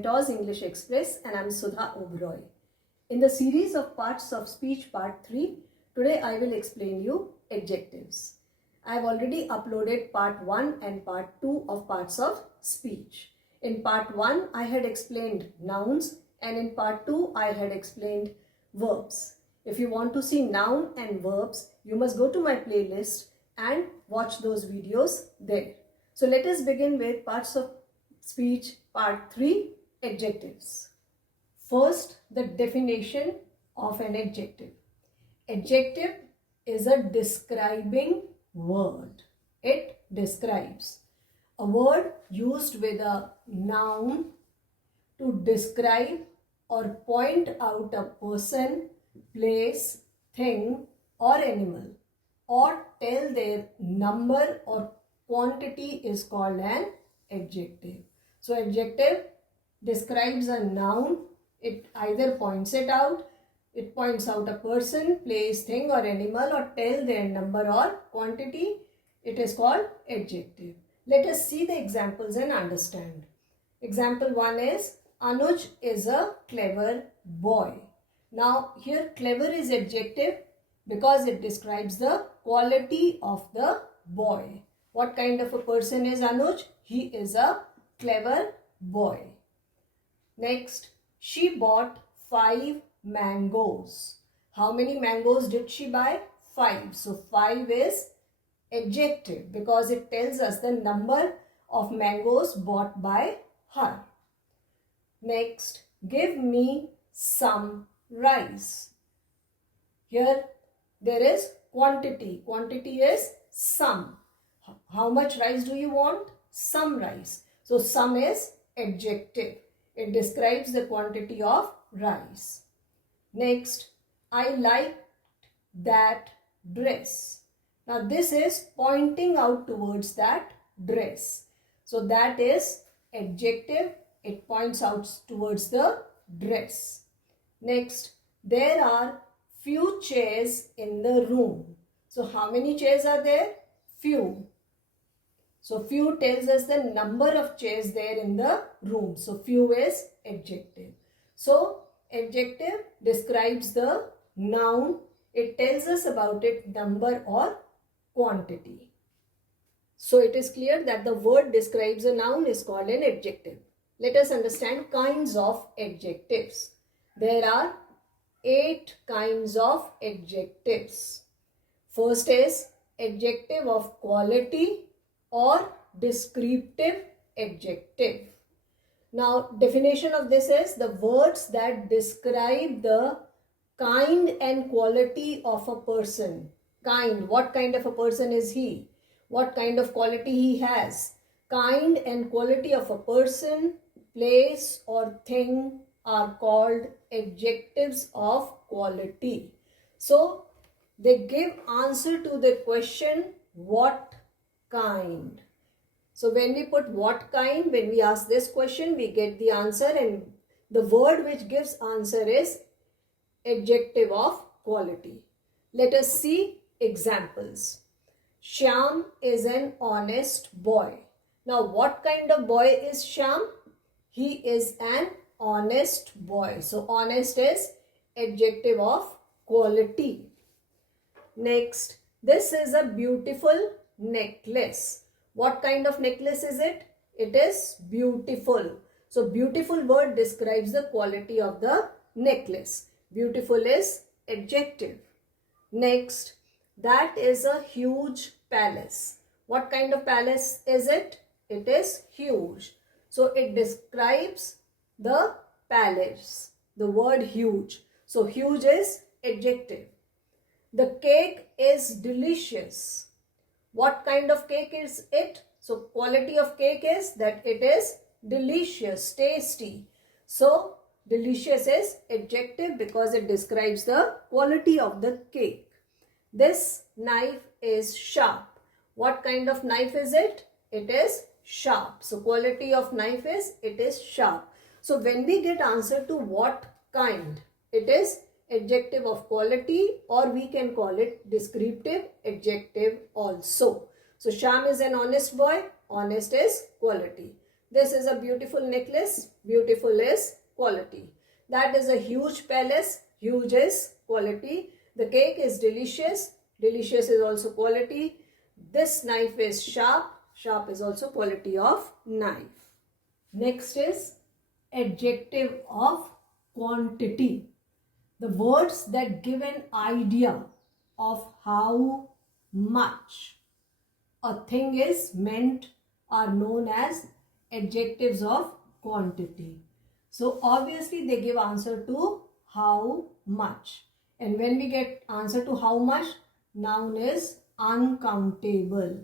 Mentor's English Express, and I'm Sudha Oberoi. In the series of Parts of Speech Part 3, today I will explain you adjectives. I have already uploaded Part 1 and Part 2 of Parts of Speech. In Part 1, I had explained nouns, and in Part 2, I had explained verbs. If you want to see noun and verbs, you must go to my playlist and watch those videos there. So let us begin with Parts of Speech Part 3, Adjectives. First, the definition of an adjective. Adjective is a describing word. It describes. A word used with a noun to describe or point out a person, place, thing or animal, or tell their number or quantity is called an adjective. So adjective describes a noun. It either points it out, it points out a person, place, thing or animal, or tell their number or quantity. It is called adjective. Let us see the examples and understand. Example 1 is Anuj is a clever boy. Now here clever is adjective because it describes the quality of the boy. What kind of a person is Anuj? He is a clever boy. Next, she bought 5 mangoes. How many mangoes did she buy? 5. So 5 is adjective because it tells us the number of mangoes bought by her. Next, give me some rice. Here there is quantity. Quantity is some. How much rice do you want? Some rice. So some is adjective. It describes the quantity of rice. Next, I liked that dress. Now this is pointing out towards that dress. So that is adjective. It points out towards the dress. Next, there are few chairs in the room. So how many chairs are there? Few. So few tells us the number of chairs there in the room. So few is adjective. So adjective describes the noun. It tells us about its number or quantity. So it is clear that the word describes a noun is called an adjective. Let us understand kinds of adjectives. There are 8 kinds of adjectives. First is adjective of quality or descriptive adjective. Now, definition of this is the words that describe the kind and quality of a person. Kind, what kind of a person is he? What kind of quality he has? Kind and quality of a person, place or thing are called adjectives of quality. So, they give answer to the question, what kind? So when we put what kind, when we ask this question, we get the answer, and the word which gives answer is adjective of quality. Let us see examples. Shyam is an honest boy. Now what kind of boy is Shyam? He is an honest boy. So honest is adjective of quality. Next, this is a beautiful necklace. What kind of necklace is it? It is beautiful. So beautiful word describes the quality of the necklace. Beautiful is adjective. Next, that is a huge palace. What kind of palace is it? It is huge. So it describes the palace. The word huge. So huge is adjective. The cake is delicious. What kind of cake is it? So quality of cake is that it is delicious, tasty. So delicious is adjective because it describes the quality of the cake. This knife is sharp. What kind of knife is it? It is sharp. So quality of knife is it is sharp. So when we get answer to what kind, it is adjective of quality, or we can call it descriptive adjective also. So Shyam is an honest boy. Honest is quality. This is a beautiful necklace. Beautiful is quality. That is a huge palace. Huge is quality. The cake is delicious. Delicious is also quality. This knife is sharp. Sharp is also quality of knife. Next is adjective of quantity. The words that give an idea of how much a thing is meant are known as adjectives of quantity. So obviously they give answer to how much. And when we get answer to how much, noun is uncountable.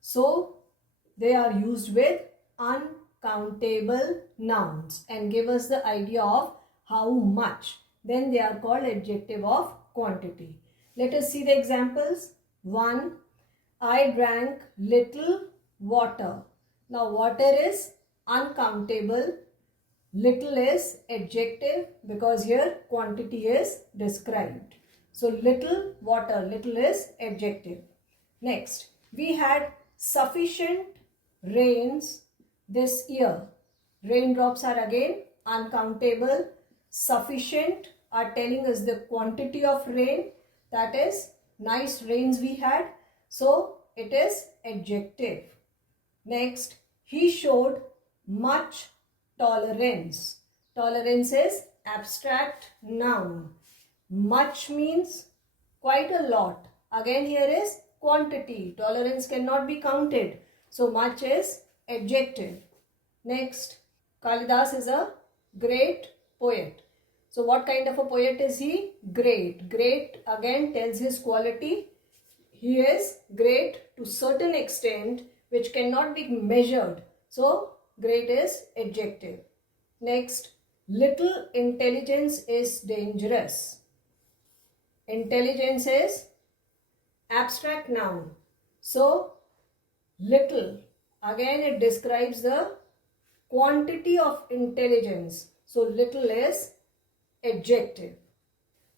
So they are used with uncountable nouns and give us the idea of how much. Then they are called adjective of quantity. Let us see the examples. 1. I drank little water. Now water is uncountable. Little is adjective because here quantity is described. So little water, little is adjective. Next, we had sufficient rains this year. Raindrops are again uncountable. Sufficient are telling us the quantity of rain, that is nice rains we had. So it is adjective. Next, he showed much tolerance. Tolerance is abstract noun. Much means quite a lot. Again here is quantity. Tolerance cannot be counted. So much is adjective. Next, Kalidas is a great poet. So what kind of a poet is he? Great. Great again tells his quality. He is great to certain extent which cannot be measured. So great is adjective. Next, little intelligence is dangerous. Intelligence is abstract noun. So little, again it describes the quantity of intelligence. So little is adjective.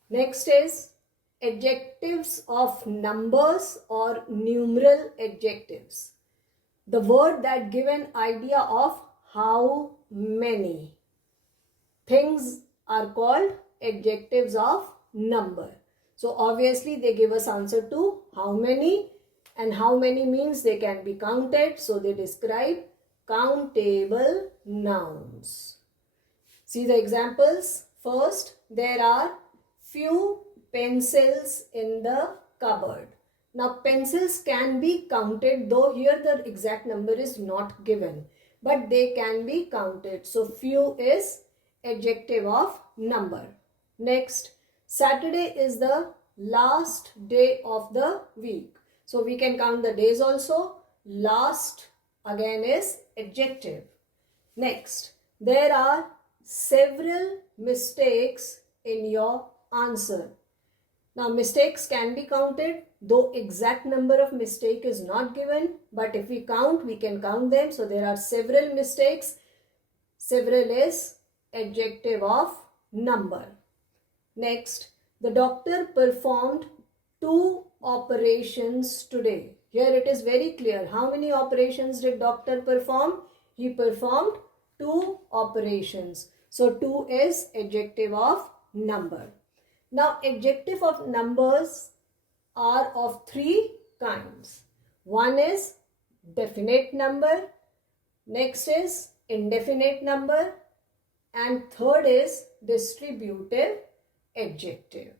Next is adjectives of numbers or numeral adjectives. The word that give an idea of how many things are called adjectives of number. So obviously they give us answer to how many, and how many means they can be counted. So they describe countable nouns. See the examples. First, there are few pencils in the cupboard. Now pencils can be counted, though here the exact number is not given, but they can be counted. So few is adjective of number. Next, Saturday is the last day of the week. So we can count the days also. Last again is adjective. Next, there are several mistakes in your answer. Now mistakes can be counted, though exact number of mistake is not given, but if we count, we can count them. So there are several mistakes. Several is adjective of number. Next, the doctor performed 2 operations today. Here it is very clear. How many operations did doctor perform? He performed 2 operations. So 2 is adjective of number. Now adjective of numbers are of 3 kinds. One is definite number, next is indefinite number, and third is distributive adjective.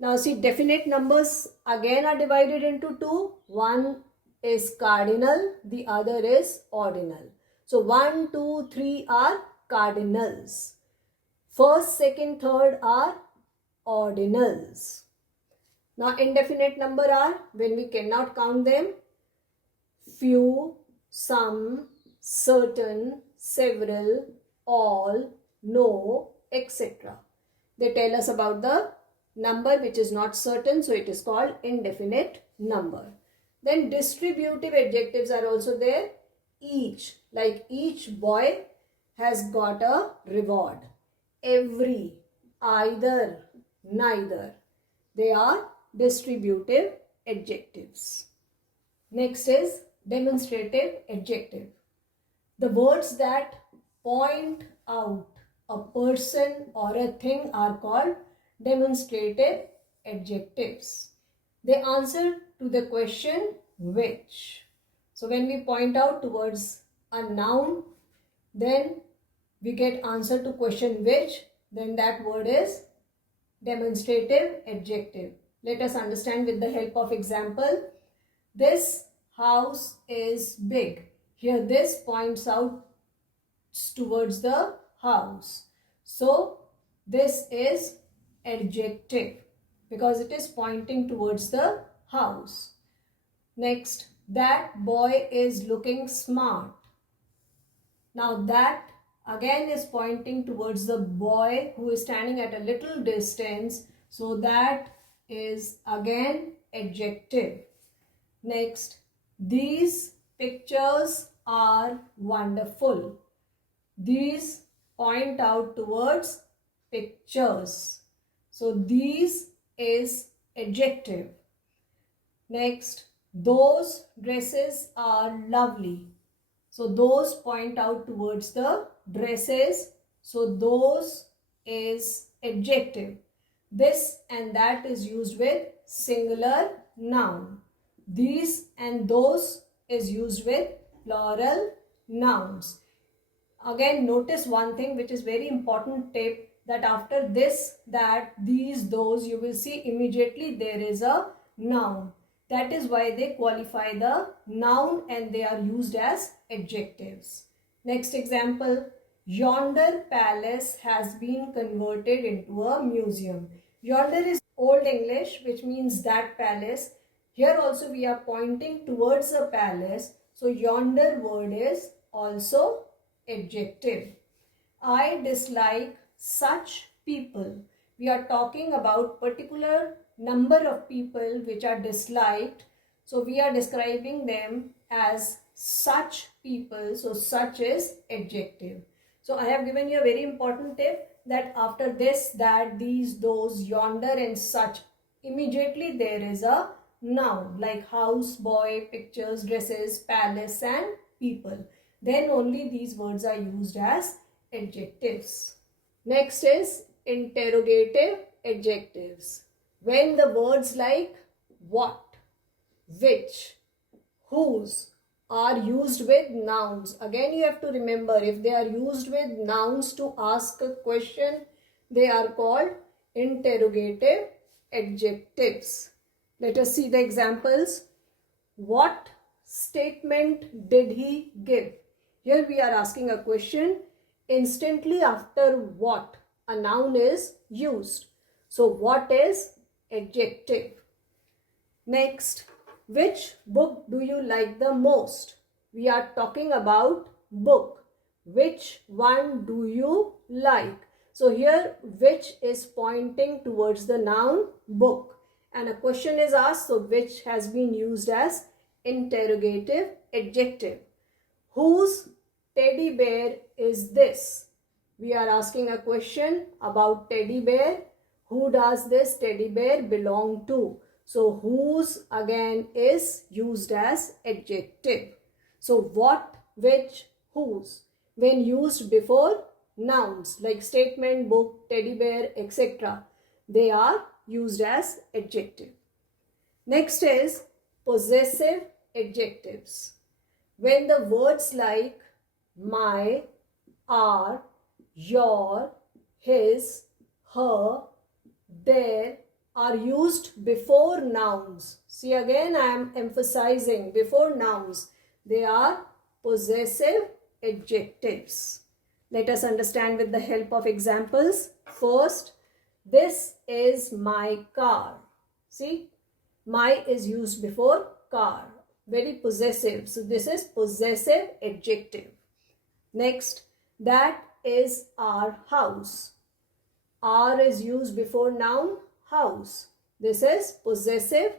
Now see, definite numbers again are divided into 2. One is cardinal, the other is ordinal. So 1, 2, 3 are cardinals. First, second, third are ordinals. Now indefinite number are when we cannot count them: few, some, certain, several, all, no, etc. They tell us about the number which is not certain, so it is called indefinite number. Then distributive adjectives are also there. Each, like each boy has got a reward. Every, either, neither. They are distributive adjectives. Next is demonstrative adjective. The words that point out a person or a thing are called demonstrative adjectives. They answer to the question which. So when we point out towards a noun, then we get answer to question which, then that word is demonstrative adjective. Let us understand with the help of example. This house is big. Here this points out towards the house. So this is adjective because it is pointing towards the house. Next, that boy is looking smart. Now that again is pointing towards the boy who is standing at a little distance. So that is again adjective. Next, these pictures are wonderful. These point out towards pictures. So these is adjective. Next, those dresses are lovely. So those point out towards the dresses. So those is adjective. This and that is used with singular noun. These and those is used with plural nouns. Again, notice one thing which is very important tip, that after this, that, these, those, you will see immediately there is a noun. That is why they qualify the noun and they are used as adjectives. Next example, yonder palace has been converted into a museum. Yonder is Old English, which means that palace. Here also we are pointing towards a palace. So yonder word is also adjective. I dislike such people. We are talking about particular number of people which are disliked. So we are describing them as such people. So such is adjective. So I have given you a very important tip that after this, that, these, those, yonder and such, immediately there is a noun like house, boy, pictures, dresses, palace and people. Then only these words are used as adjectives. Next is interrogative adjectives. When the words like what, which, whose are used with nouns. Again, you have to remember, if they are used with nouns to ask a question, they are called interrogative adjectives. Let us see the examples. What statement did he give? Here we are asking a question. Instantly after what, a noun is used. So what is adjective? Next, which book do you like the most? We are talking about book. Which one do you like? So here which is pointing towards the noun book. And a question is asked, so which has been used as interrogative adjective. Whose teddy bear is this? We are asking a question about teddy bear. Who does this teddy bear belong to? So whose again is used as adjective. So what, which, whose, when used before nouns like statement, book, teddy bear, etc., they are used as adjective. Next is possessive adjectives. When the words like my, our, your, his, her, their are used before nouns. See, again I am emphasizing before nouns. They are possessive adjectives. Let us understand with the help of examples. First, this is my car. See, my is used before car. Very possessive. So this is possessive adjective. Next, that is our house. Our is used before noun house. This is possessive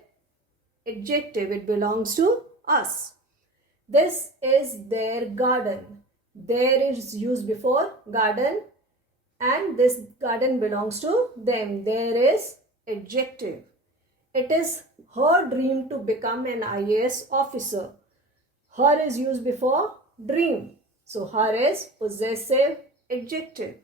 adjective. It belongs to us. This is their garden. Their is used before garden and this garden belongs to them. There is adjective. It is her dream to become an IAS officer. Her is used before dream. So her is possessive adjective.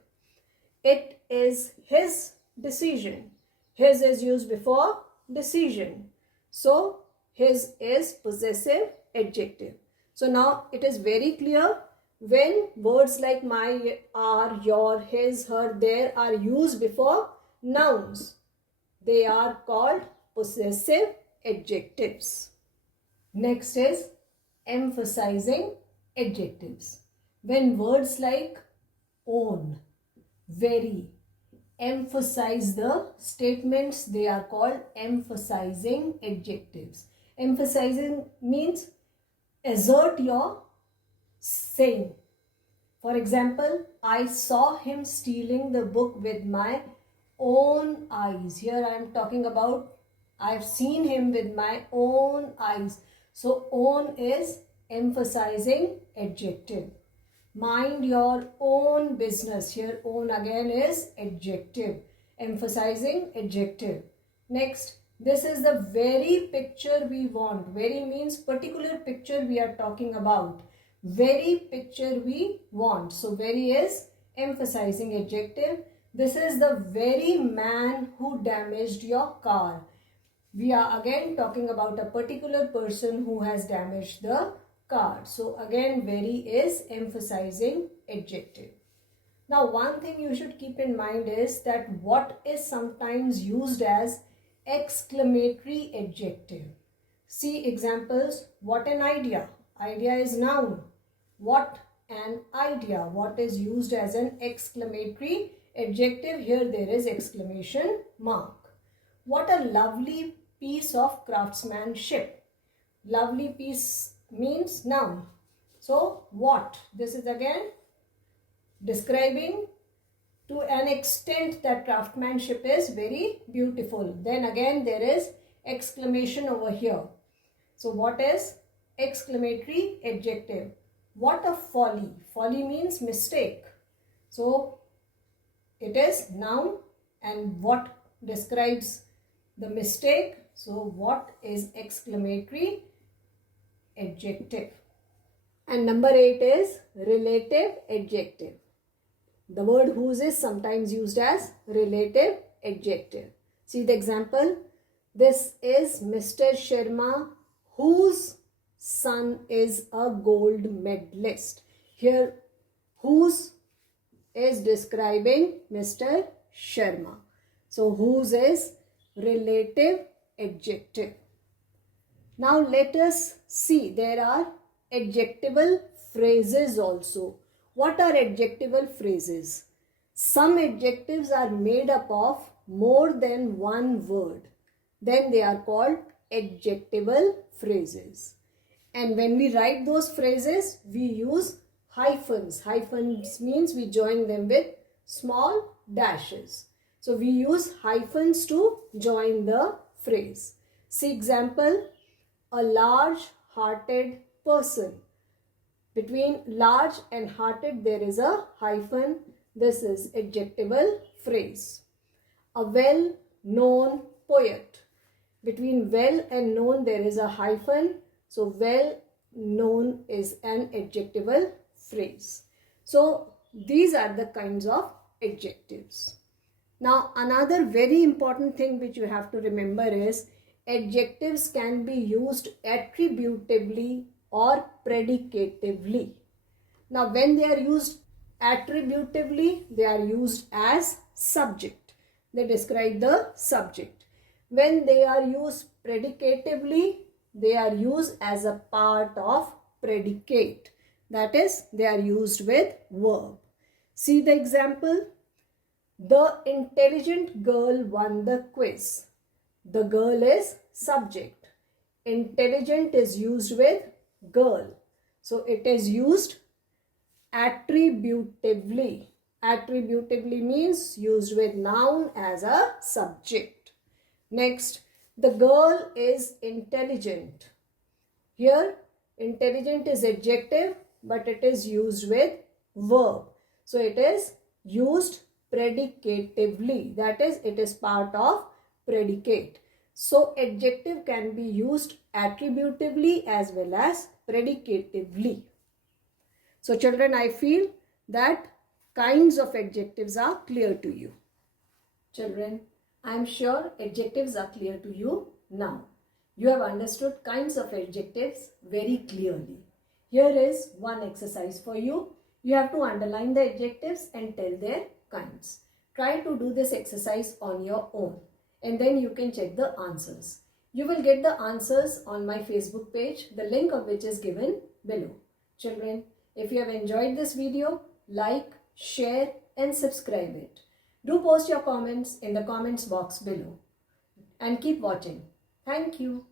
It is his decision. His is used before decision. So his is possessive adjective. So now it is very clear when words like my, are, your, his, her, their are used before nouns. They are called possessive adjectives. Next is emphasizing adjectives. When words like own, very, emphasize the statements, they are called emphasizing adjectives. Emphasizing means assert your saying. For example, I saw him stealing the book with my own eyes. Here I am talking about I have seen him with my own eyes. So own is emphasizing adjective. Mind your own business. Here own again is adjective. Emphasizing adjective. Next, this is the very picture we want. Very means particular picture we are talking about. Very picture we want. So very is emphasizing adjective. This is the very man who damaged your car. We are again talking about a particular person who has damaged the car. So again very is emphasizing adjective. Now one thing you should keep in mind is that what is sometimes used as exclamatory adjective. See examples. What an idea. Idea is noun. What an idea. What is used as an exclamatory adjective. Here there is exclamation mark. What a lovely piece of craftsmanship. Lovely piece means noun. So what? This is again describing to an extent that craftsmanship is very beautiful. Then again there is exclamation over here. So what is exclamatory adjective? What a folly. Folly means mistake. So it is noun, and what describes the mistake. So what is exclamatory adjective? And number 8 is relative adjective. The word whose is sometimes used as relative adjective. See the example. This is Mr. Sharma, whose son is a gold medalist. Here whose is describing Mr. Sharma. So whose is relative adjective. Now let us see, there are adjectival phrases also. What are adjectival phrases? Some adjectives are made up of more than one word. Then they are called adjectival phrases. And when we write those phrases, we use hyphens. Hyphens means we join them with small dashes. So we use hyphens to join the phrase. See example, a large-hearted person. Between large and hearted there is a hyphen. This is adjectival phrase. A well-known poet. Between well and known there is a hyphen. So well-known is an adjectival phrase. So these are the kinds of adjectives. Now another very important thing which you have to remember is adjectives can be used attributably or predicatively. Now when they are used attributably, they are used as subject. They describe the subject. When they are used predicatively, they are used as a part of predicate. That is, they are used with verb. See the example. The intelligent girl won the quiz. The girl is subject. Intelligent is used with girl. So it is used attributively. Attributively means used with noun as a subject. Next, the girl is intelligent. Here, intelligent is adjective, but it is used with verb. So it is used predicatively. That is, it is part of predicate. So adjective can be used attributively as well as predicatively. So children, I feel that kinds of adjectives are clear to you. Children, I am sure adjectives are clear to you now. You have understood kinds of adjectives very clearly. Here is one exercise for you. You have to underline the adjectives and tell their kinds. Try to do this exercise on your own and then you can check the answers. You will get the answers on my Facebook page, the link of which is given below. Children, if you have enjoyed this video, like, share and subscribe it. Do post your comments in the comments box below and keep watching. Thank you.